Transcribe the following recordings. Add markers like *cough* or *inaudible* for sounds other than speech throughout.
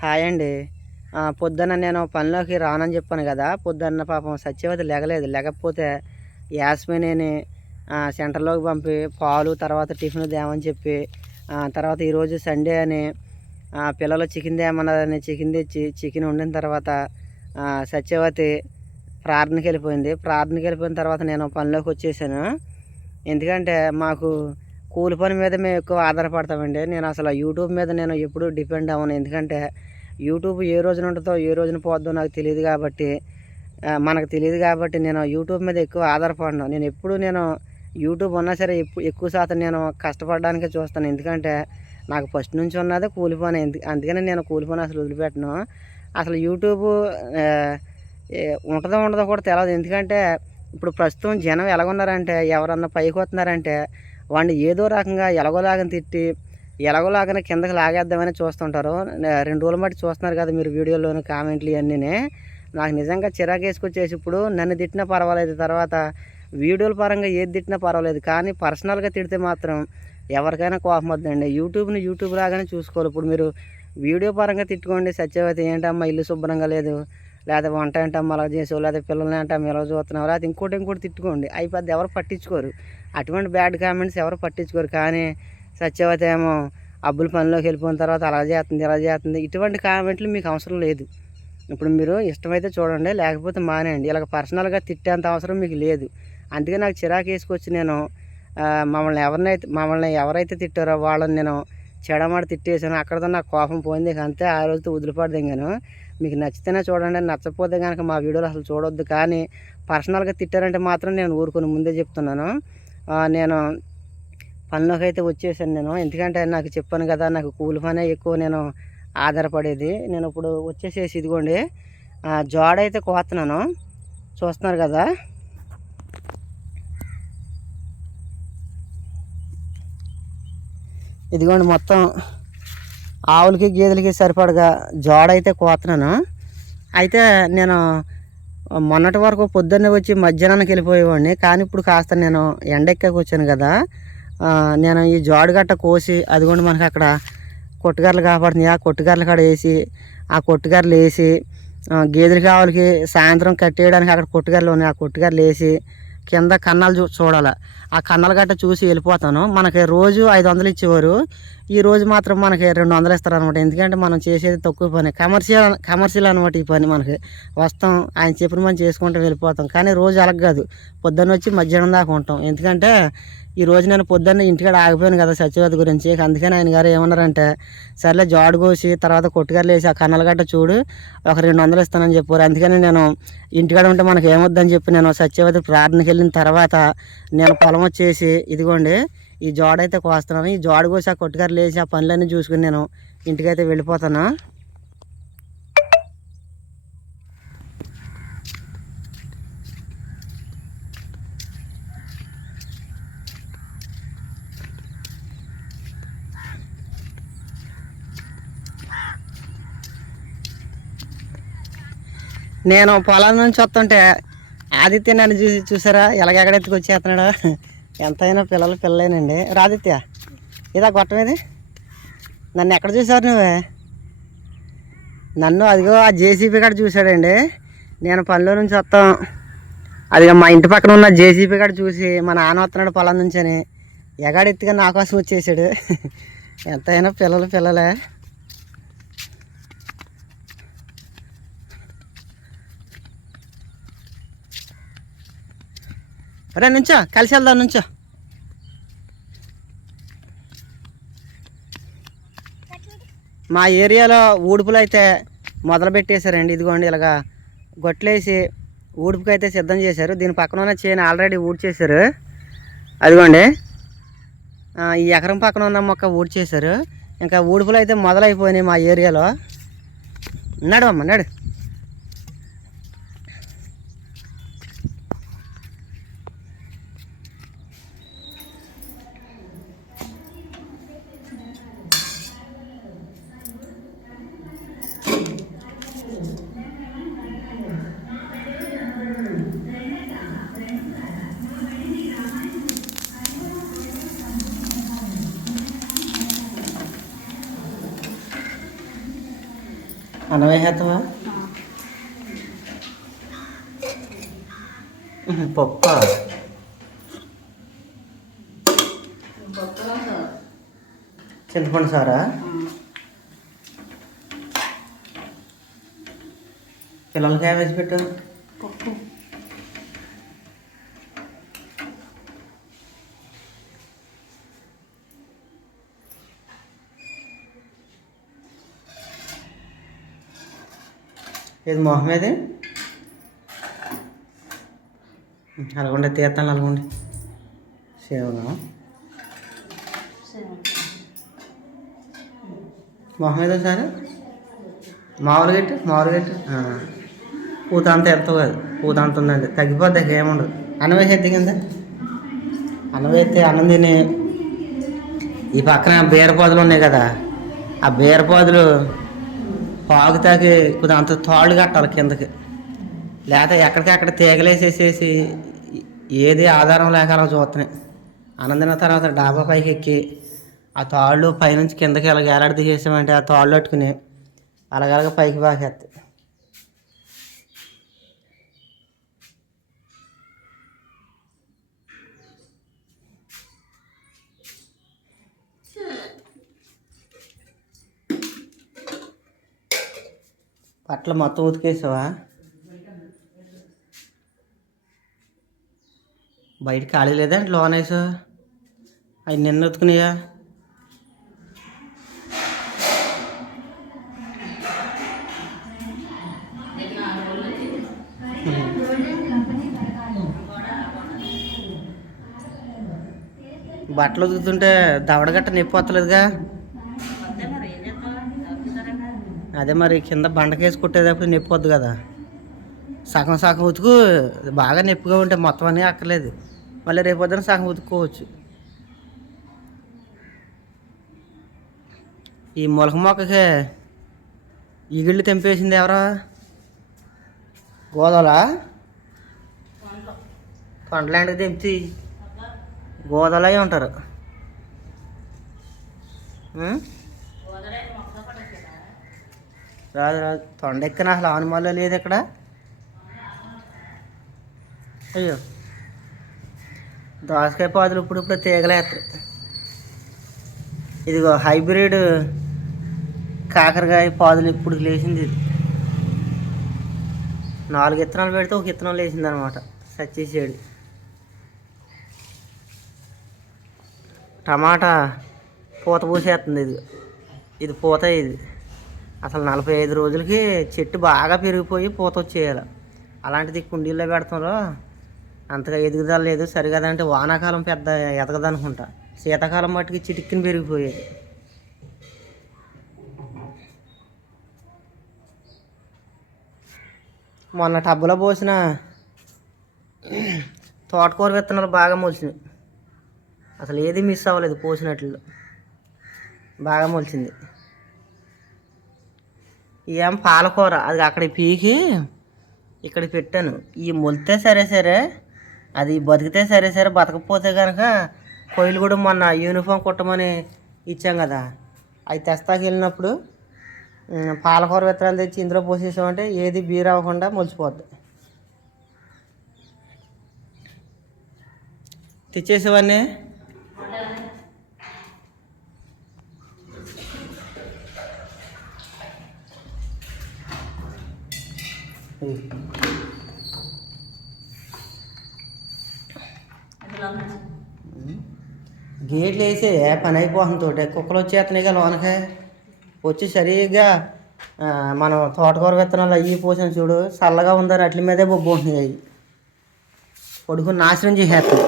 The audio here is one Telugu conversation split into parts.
హాయ్ అండి. పొద్దున్న నేను పనిలోకి రానని చెప్పాను కదా పొద్దున్న పాపం సత్యవతి లెగలేదు. లేకపోతే యాస్మినిని సెంటర్లోకి పంపి పాలు తర్వాత టిఫిన్ తేమని చెప్పి తర్వాత ఈరోజు సండే అని పిల్లలు చికెన్ తేమన్నారని చికెన్ తెచ్చి చికెన్ వండిన తర్వాత సత్యవతి ప్రార్థనకి వెళ్ళిపోయింది. ప్రార్థనకి వెళ్ళిపోయిన తర్వాత నేను పనిలోకి వచ్చేసాను. ఎందుకంటే మాకు కూలి పని మీద మేము ఎక్కువ ఆధారపడతామండి. నేను అసలు యూట్యూబ్ మీద నేను ఎప్పుడూ డిపెండ్ అవ్వను. ఎందుకంటే యూట్యూబ్ ఏ రోజున ఉంటుందో ఏ రోజున పోద్దో నాకు తెలియదు కాబట్టి మనకు తెలియదు కాబట్టి నేను యూట్యూబ్ మీద ఎక్కువ ఆధారపడను. నేను ఎప్పుడు నేను యూట్యూబ్ ఉన్నా సరే ఎక్కువ శాతం నేను కష్టపడడానికే చూస్తాను. ఎందుకంటే నాకు ఫస్ట్ నుంచి ఉన్నది కూలి పని. అందుకనే అందుకని నేను కూలి పని అసలు వదిలిపెట్టను. అసలు యూట్యూబ్ ఉంటుందో ఉండదో కూడా తెలియదు ఎందుకంటే ఇప్పుడు ప్రస్తుతం జనం ఎలాగున్నారంటే ఎవరన్నా పైకి వస్తున్నారంటే వాడిని ఏదో రకంగా ఎలాగోలాగని తిట్టి ఎలాగోలాగనే కిందకి లాగేద్దామని చూస్తుంటారు. రెండు రోజుల మట్టి చూస్తున్నారు కదా మీరు వీడియోలోని కామెంట్లు ఇవన్నీ నాకు నిజంగా చిరాకేసుకొచ్చేసి ఇప్పుడు నన్ను తిట్టినా పర్వాలేదు తర్వాత వీడియోల పరంగా ఏది తిట్టినా పర్వాలేదు కానీ పర్సనల్గా తిడితే మాత్రం ఎవరికైనా కోపం వద్దండి. యూట్యూబ్ని యూట్యూబ్ లాగానే చూసుకోవాలి. ఇప్పుడు మీరు వీడియో పరంగా తిట్టుకోండి సత్యవతి ఏంటమ్మా ఇల్లు శుభ్రంగా లేదు లేదా వంట ఏంటమ్మా అలా చేసావు లేదా పిల్లల్ని ఏంటమ్మా ఎలా చూస్తున్నావు లేదా ఇంకోటి ఇంకోటి తిట్టుకోండి. అయిపోద్ది ఎవరు పట్టించుకోరు. అటువంటి బ్యాడ్ కామెంట్స్ ఎవరు పట్టించుకోరు. కానీ సత్యవతి ఏమో అబ్బుల పనిలోకి వెళ్ళిపోయిన తర్వాత అలా చేస్తుంది ఇలా చేస్తుంది. ఇటువంటి కామెంట్లు మీకు అవసరం లేదు. ఇప్పుడు మీరు ఇష్టమైతే చూడండి లేకపోతే మానేయండి. ఇలాగ పర్సనల్గా తిట్టేంత అవసరం మీకు లేదు. అందుకే నాకు చిరాకు వేసుకొచ్చి నేను మమ్మల్ని ఎవరినైతే మమ్మల్ని ఎవరైతే తిట్టారో వాళ్ళని నేను చెడమాట తిట్టేసాను అక్కడతో నాకు కోపం పోయింది. అంతే ఆ రోజుతో వదిలిపడదింగాను మీకు నచ్చితేనే చూడండి నచ్చకపోతే కనుక మా వీడియోలు అసలు చూడొద్దు. కానీ పర్సనల్గా తిట్టారంటే మాత్రం నేను ఊరుకొని ముందే చెప్తున్నాను. నేను పనిలోకి అయితే వచ్చేసాను నేను. ఎందుకంటే నాకు చెప్పాను కదా నాకు కూలి పనే ఎక్కువ నేను ఆధారపడేది. నేను ఇప్పుడు వచ్చేసేసి ఇదిగోండి జోడ అయితే కోస్తున్నాను చూస్తున్నారు కదా. ఇదిగోండి మొత్తం ఆవులకి గేదెలకి సరిపడగా జోడ అయితే కోతున్నాను అయితే నేను మొన్నటి వరకు పొద్దున్నే వచ్చి మధ్యాహ్నానికి వెళ్ళిపోయేవాడిని. కానీ ఇప్పుడు కాస్త నేను ఎండెక్కాక వచ్చాను కదా. నేను ఈ జోడు గట్ట కోసి అదిగోండి మనకి అక్కడ కొట్టుగారులు కాపాడుతున్నాయి. ఆ కొట్టుగారులు కాడ వేసి ఆ కొట్టుగారులు వేసి గేదెలు కావాలకి సాయంత్రం కట్టేయడానికి అక్కడ కొట్టుగారులు ఉన్నాయి. ఆ కొట్టుగారులు వేసి కింద కన్నాలు చూ చూడాలి. ఆ కన్నాలు గట్ట చూసి వెళ్ళిపోతాను. మనకి రోజు ఐదు వందలు ఇచ్చేవారు. ఈ రోజు మాత్రం మనకి రెండు వందలు ఇస్తారు అనమాట ఎందుకంటే మనం చేసేది తక్కువ పని. కమర్షియల్ కమర్షియల్ అనమాట ఈ పని మనకి. వస్తాం ఆయన చెప్పిన మనం చేసుకుంటాం వెళ్ళిపోతాం. కానీ రోజు అలగ కాదు. పొద్దున్న వచ్చి మధ్యాహ్నం దాకా ఉంటాం. ఎందుకంటే ఈ రోజు నేను పొద్దున్న ఇంటికాడ ఆగిపోయాను కదా సత్యవతి గురించి. అందుకని ఆయన గారు ఏమన్నారంటే సర్లే జాడు కోసి తర్వాత కొట్టుగారులు వేసి ఆ కన్నల గట్ట చూడు ఒక రెండు వందలు ఇస్తానని చెప్పారు. అందుకని నేను ఇంటికాడ ఉంటే మనకు ఏమొద్దని చెప్పి నేను సత్యవతి ప్రార్థనకి వెళ్ళిన తర్వాత నేను పొలం వచ్చేసి ఇదిగోండి ఈ జోడ అయితే కోస్తున్నాను. ఈ జాడు కోసి ఆ కొట్టుగారులు వేసి ఆ పనులన్నీ చూసుకుని నేను ఇంటికైతే వెళ్ళిపోతాను. నేను పొలం నుంచి వస్తుంటే ఆదిత్య నన్ను చూసి చూసారా? ఎలాగెక్కడ ఎత్తుకొచ్చేస్తున్నాడు ఎంతైనా పిల్లలు పిల్లలేనండి. రాదిత్య ఇదా గొట్టం ఇది. నన్ను ఎక్కడ చూసారు నువ్వే? నన్ను అదిగో ఆ జేసీబీ కాడ చూశాడండి. నేను పనిలో నుంచి వస్తాం. అది మా ఇంటి పక్కన ఉన్న జేసీబీ కాడ చూసి మా నాన్న వస్తున్నాడు పొలం నుంచి అని. ఎగాడెత్తుగా నాకోసం వచ్చేసాడు. *laughs* ఎంతైనా పిల్లలు పిల్లలే. రే నుంచో కలిసి వెళ్దాం నుంచో. మా ఏరియాలో ఊడుపులు అయితే మొదలు పెట్టేశారండి ఇదిగోండి ఇలాగా గొట్లేసి ఊడుపుకి అయితే సిద్ధం చేశారు. దీని పక్కన ఉన్న చేను ఆల్రెడీ ఊడ్చేశారు. అదిగోండి. ఈ ఎకరం పక్కన ఉన్న మొక్క ఊడ్చేశారు. ఇంకా ఊడుపులు అయితే మొదలైపోయినాయి మా ఏరియాలో. నడు అమ్మ నడు. అన్నం పప్ప. చింతపండు సారా? పిల్లలకి ఏమేసి పెట్టు పప్పు ఇది మొహమేది? ఏది అలాగండి తీర్థాలు అలాగండి సేవగా మొహం ఏదో సార్ మామూలుగా గట్టి మామూలుగా గట్టి పూత అంత ఎంత కాదు పూత అంత ఉందండి. తగ్గిపోతే ఏముండదు అన్నం వేసేద్ది కింద. అన్నం వేస్తే అన్నం తిని ఈ పక్కన బీరపాదులు ఉన్నాయి కదా ఆ బీరపాదులు పాకుతాకి కొద్దిగా అంత తాళ్ళు కట్టాలి కిందకి. లేకపోతే ఎక్కడికక్కడ తీగలేసేసేసి ఏది ఆధారం లేక అలా చూస్తున్నాయి అనందిన తర్వాత డాబా పైకి ఎక్కి ఆ తాళ్ళు పైనుంచి కిందకి ఇలా గేలాడి తీసేసామంటే ఆ తాళ్ళు పట్టుకుని అలాగలగా పైకి బాగేస్తాయి బట్టలు మొత్తం ఉతికేసావా? బయట ఖాళీ లేదా లోన్ వేసా అవి నిన్న ఉతుకున్నాయా బట్టలు ఉతుకుతుంటే దవడ గట్ట నొప్పి వస్తలేదుగా? అదే మరి కింద బండకేసి కొట్టేటప్పుడు నొప్పి వద్దు కదా. సగం సగం ఉతుకు బాగా నొప్పిగా ఉంటే మొత్తం అన్నీ అక్కర్లేదు. మళ్ళీ రేపు పొద్దున సగం ఉతుక్కోవచ్చు. ఈ మొలక మొక్కకి ఈగిళ్ళు తెంపేసింది ఎవరా? గోదలా? పండ్లాంటికి తెంపి గోదలై ఉంటారు. రాదు రాదు. తొండెక్కిన అసలు ఆనుమాలో లేదు ఇక్కడ. అయ్యో. దోసకాయ పాదులు ఇప్పుడు ఇప్పుడు తీగలేస్తాయి ఇదిగో హైబ్రిడ్ కాకరకాయ పాదులు ఇప్పుడు లేచింది ఇది. నాలుగు ఇత్తనాలు పెడితే ఒక ఇత్తనం లేచింది అనమాట సచ్చేసేడు టమాటా పూత పూసేస్తుంది ఇది. ఇది పూత ఇది. అసలు నలభై ఐదు రోజులకి చెట్టు బాగా పెరిగిపోయి పూత వచ్చేయాలి. అలాంటిది కుండీల్లో పెడతారో అంతగా ఎదుగుదల లేదు. సరిగదంటే వానాకాలం పెద్ద ఎదగదనుకుంటా. శీతాకాలం మట్టుకి చిటిక్కిని పెరిగిపోయేది. మొన్న టబ్బులో పోసిన తోటకూర విత్తనాలు బాగా మొలిచినాయి అసలు ఏది మిస్ అవ్వలేదు పోసినట్లు. బాగా మొలిచింది. ఏం పాలకూర? అది అక్కడ పీకి ఇక్కడ పెట్టాను. ఈ మొలితే సరే సరే అది బతికితే సరే సరే బతకపోతే కనుక కోయిలు కూడా మొన్న యూనిఫామ్ కుట్టమని ఇచ్చాం కదా. అవి తెస్తాకి వెళ్ళినప్పుడు పాలకూర విత్తనాలు తెచ్చి ఇందులో పోసేసామంటే ఏది బీరు అవ్వకుండా మొలిచిపోద్ది. తెచ్చేసేవన్నీ గేట్లు వేసి పని అయిపోతుంది తోట. కుక్కలు వచ్చేస్తున్నాయి కదా లోనకే. వచ్చి సరిగ్గా మనం తోటకూర విత్తనాలు అవి పోసాను చూడు. చల్లగా ఉందని అట్ల మీదే బొబ్బు ఉంటుంది అవి కొడుకుని నాశనం చేసేస్తాం.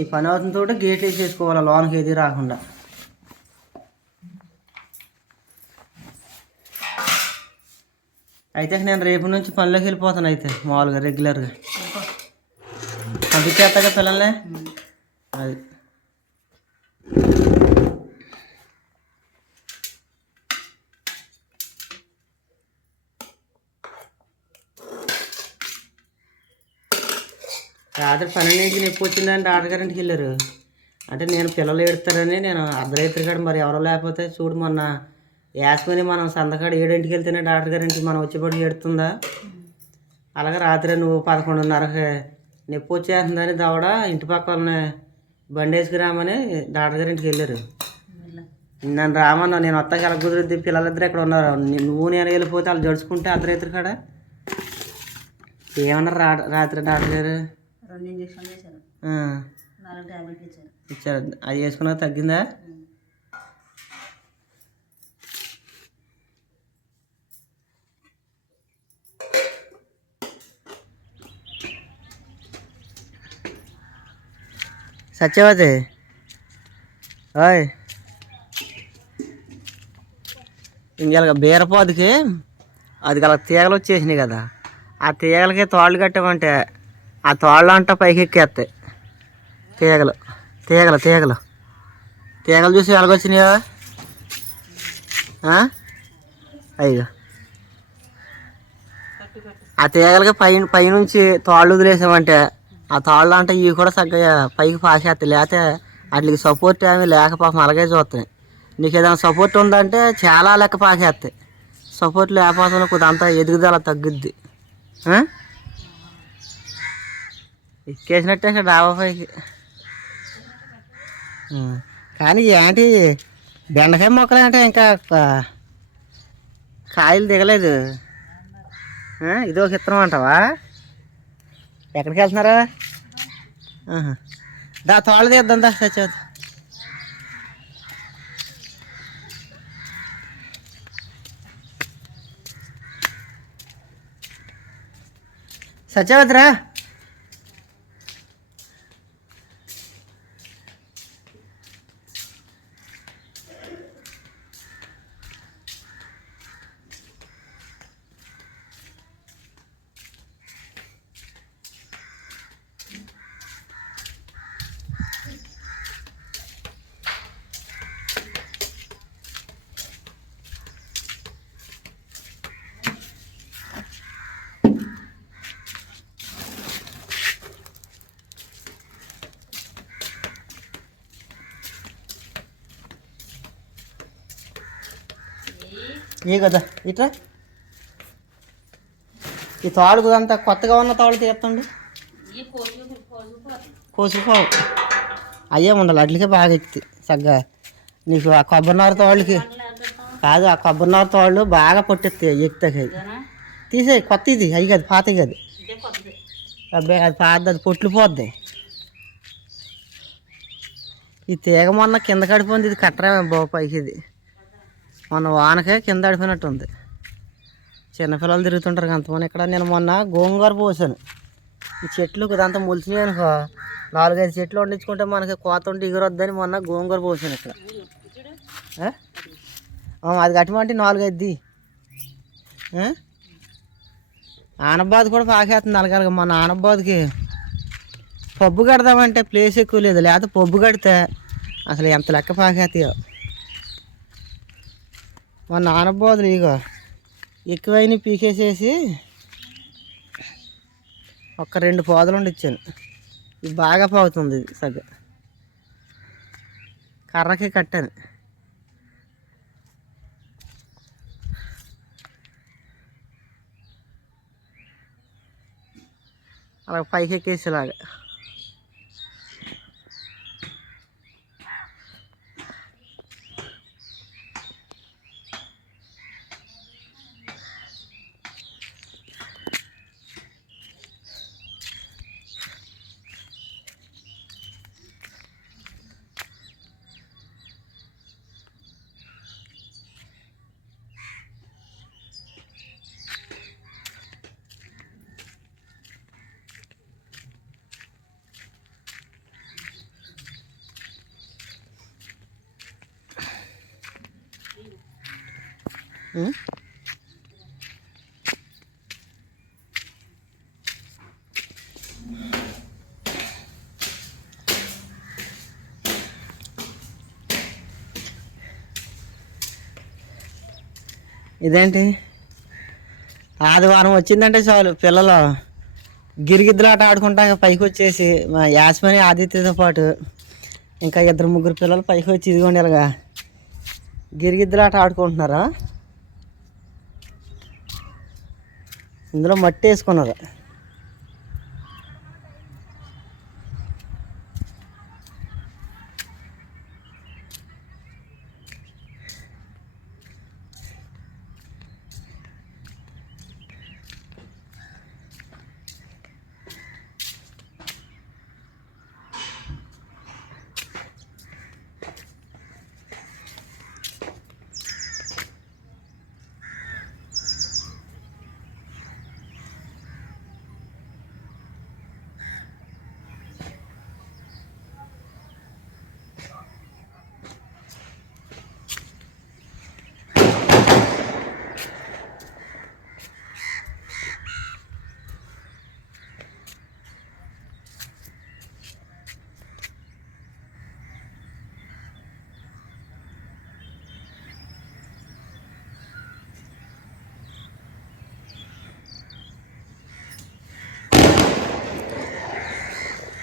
ఈ పని అవుతుంది తోటి గేట్లు వేసేసుకోవాలి లోనకి ఏది రాకుండా. అయితే నేను రేపు నుంచి పనిలోకి వెళ్ళిపోతాను అయితే మామూలుగా రెగ్యులర్గా పంపించేస్తాగా పిల్లల్ని? అది. రాత్రి పన్నెండింటికి నొప్పి వచ్చిందంటే ఆటగారింటికి వెళ్ళారు. అంటే నేను పిల్లలు ఏడుతారని నేను అర్ధరాత్రి కాడ మరి ఎవరో లేకపోతే చూడు మొన్న యాస్మిని మనం సందకాడ ఏడింటికి వెళ్తేనే డాక్టర్ గారింటికి మనం వచ్చేప్పటికి ఏడుతుందా? అలాగే రాత్రి నువ్వు పదకొండున్నరకి నొప్పి వచ్చేస్తుందని దవడ ఇంటి పక్క వాళ్ళని బండి వేసుకురామని డాక్టర్ గారింటికి వెళ్ళారు. నన్ను రామన్నా నేను వస్తాక ఎలా కుదిరిద్ది పిల్లలిద్దరు ఇక్కడ ఉన్నారు? నువ్వు నేను వెళ్ళిపోతే వాళ్ళు జడుచుకుంటే అర్ధరాత్రి కాడ? ఏమన్నారు రా రాత్రి డాక్టర్ గారు? ఇచ్చారు. అది వేసుకున్నా తగ్గిందా? సత్యవతి. ఓయ్. ఇంకెలాగ బీరపాదికి అది గల తీగలు వచ్చేసినాయి కదా ఆ తీగలకి తోళ్ళు కట్టామంటే ఆ తోళ్ళు అంట పైకి ఎక్కేస్తాయి. తీగలు తీగలు తీగలు. తీగలు చూసి ఎలాగొచ్చినాయో? అయ్యో. ఆ తీగలకి పై పైనుంచి తోళ్ళు వదిలేసామంటే ఆ తాళ్ళు అంటే ఇవి కూడా చక్కగా పైకి పాసేస్తాయి. లేకపోతే వాటికి సపోర్ట్ ఏమి లేక పాపం అలాగే చూస్తాయి. నీకు ఏదైనా సపోర్ట్ ఉందంటే చాలా లెక్క పాకేస్తాయి సపోర్ట్ లేకపోతే కొద్దింతా ఎదుగుదల తగ్గుద్ది. ఎక్కేసినట్టే ఇక్కడ డాబా పైకి. కానీ ఏంటి బెండకాయ మొక్కలు అంటే ఇంకా కాయలు దిగలేదు. ఇదో ఇది ఇత్తనం అంటావా? ఎక్కడికి వెళ్తున్నారా? దా తోళ్ళ తీద్దాం దా సత్యవతి. సత్యవతిరా? ఏ కదా? ఇట్రా. ఈ తాడు అంతా కొత్తగా ఉన్న తాడు తీస్తుండు. ఈ కోసి కోసిపోతుంది కోసిపోవు అయ్యే ఉండాలి అట్లకే బాగా ఎక్కింది చక్కగా. నీకు ఆ కొబ్బరినార తాళ్ళకి కాదు ఆ కొబ్బరినార తాళ్ళు బాగా పొట్టెత్తాయి ఎక్కుతాయి తీసేయి కొత్త ఇది అయ్యి కాదు పాత కాదు. అబ్బాయి అది పాత అది పొట్లు పోద్ది. ఈ తీగ మొన్న కింద కడిపోయింది ఇది కట్టరామే బాబు పైకి ఇది. మొన్న వానకే కింద అడిపోయినట్టు ఉంది చిన్నపిల్లలు తిరుగుతుంటారు అంతమంది. ఇక్కడ నేను మొన్న గోంగూర పోసాను. ఈ చెట్లు ఇదంతా మొలిచినాయి అనుకో నాలుగైదు చెట్లు వండించుకుంటే మనకి కోత ఉండి ఎగురొద్దని మొన్న గోంగూర పోసాను ఇక్కడ. అది కట్టమంటే నాలుగైదు ఆనబాద్ కూడా పాకేస్తుంది అలగలగా మన ఆనబాద్కి పబ్బు కడదామంటే ప్లేస్ ఎక్కువ లేదు. లేకపోతే పబ్బు కడితే అసలు ఎంత లెక్క పాకేస్తాయో మన ఆనబాదులు ఇగో ఎక్కువైన పీకేసేసి ఒక రెండు పోదలు ఇచ్చాను ఇది బాగా పోతుంది ఇది సగ. కర్రకి కట్టాను. అలా పైకి ఎక్కేసేలాగా ఇదేంటి? ఆదివారం వచ్చిందంటే చాలు పిల్లలు. గిరిగిద్దులాట ఆడుకుంటా పైకి వచ్చేసి మా యాస్మని ఆదిత్యతో పాటు ఇంకా ఇద్దరు ముగ్గురు పిల్లలు పైకి వచ్చి ఇదిగోండి ఇలాగా గిరిగిద్దలాట ఆడుకుంటున్నారా? ఇందులో మట్టి వేసుకున్నారు.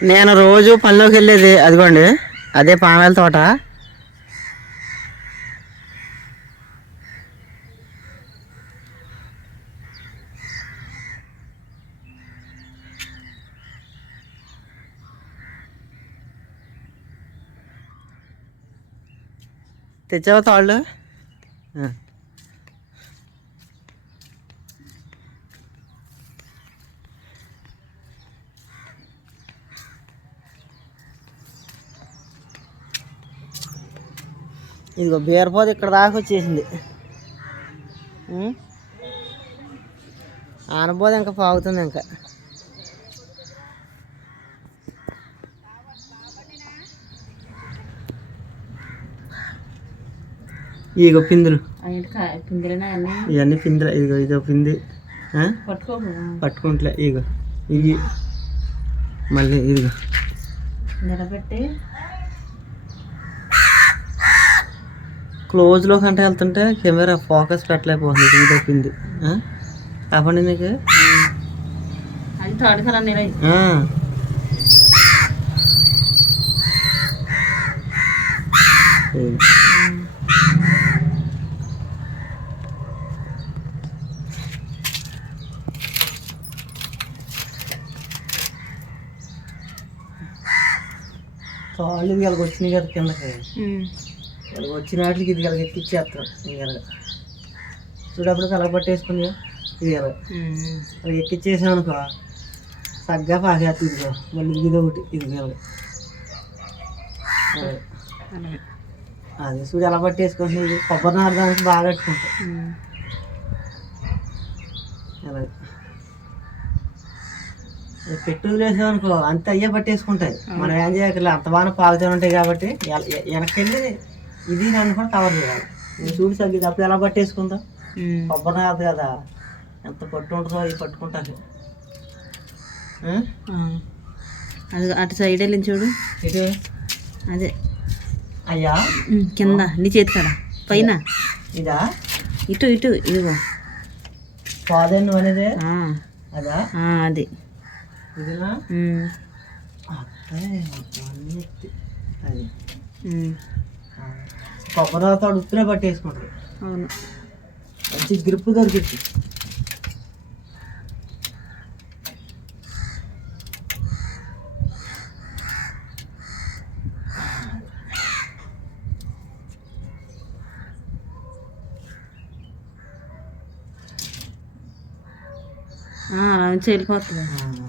నేను రోజు పనిలోకి వెళ్ళేది అదిగోండి అదే పామేల తోట. తెచ్చావా తాళ్ళు? ఇదిగో బీరపోత ఇక్కడ దాకా వచ్చేసింది. ఉం? ఆనబోద ఇంకా పాగుతుంది ఇంకా. ఇదిగో పిందులు. ఇవన్నీ పిందులు ఇదిగో ఇదో పింది. పట్టుకుంటలే ఇగో ఇవి మళ్ళీ ఇదిగో. నిలబెట్టి. క్లోజ్లో కంటే వెళ్తుంటే కెమెరా ఫోకస్ పెట్టలేకపోతుంది ఇది తప్పింది కాపండి నీకు. కాళ్ళు ఇలాగ వచ్చినాయి కదా కిందకి. ఇలాగ వచ్చిన వాటికి ఇది ఇలాగ ఎక్కిచ్చేస్తాం ఇది ఇలాగ చూడప్పుడు కలగ పట్టేసుకుని ఇది ఇలాగ అది ఎక్కిచ్చేసాం అనుకో సగ్గా పాకేస్తుంది ఇదిగో. మళ్ళీ ఇది ఒకటి ఇది ఇలాగ అదే. చూడు ఎలా పట్టేసుకుంటుంది. ఇది కొబ్బరి నార దానికి బాగా కట్టుకుంటాయి అలాగే పెట్టు వదిలేసామనుకో అంత అయ్యే పట్టేసుకుంటాయి. మనం ఏం చేయక్కర్లే అంత బాగా పాగుతూ ఉంటాయి కాబట్టి ఎ- వెనకెళ్ళి ఇది నన్ను కూడా కవర్ చేయాలి నువ్వు చూడు తగ్గింది అప్పుడు ఎలా పట్టేసుకుందాం. కొబ్బరి నారదు కదా. ఎంత పట్టు ఉంటుందో ఇది పట్టుకుంటాను అది అటు సైడ్ వెళ్ళి చూడు. ఇది అదే. అయ్యా? కింద నీ చేతి కాడ. పైన. ఇదా? ఇటు ఇటు ఇదిగో. పాదే నువ్వు అనేది? అదా? అది. ఇదినా. అది. కొబ్బరి నారతో ఉప్పునే పట్టేసుకుంటారు. అవును. మంచి గ్రిప్ దొరికింది. అలా నుంచి వెళ్ళిపోతుంది ఆ.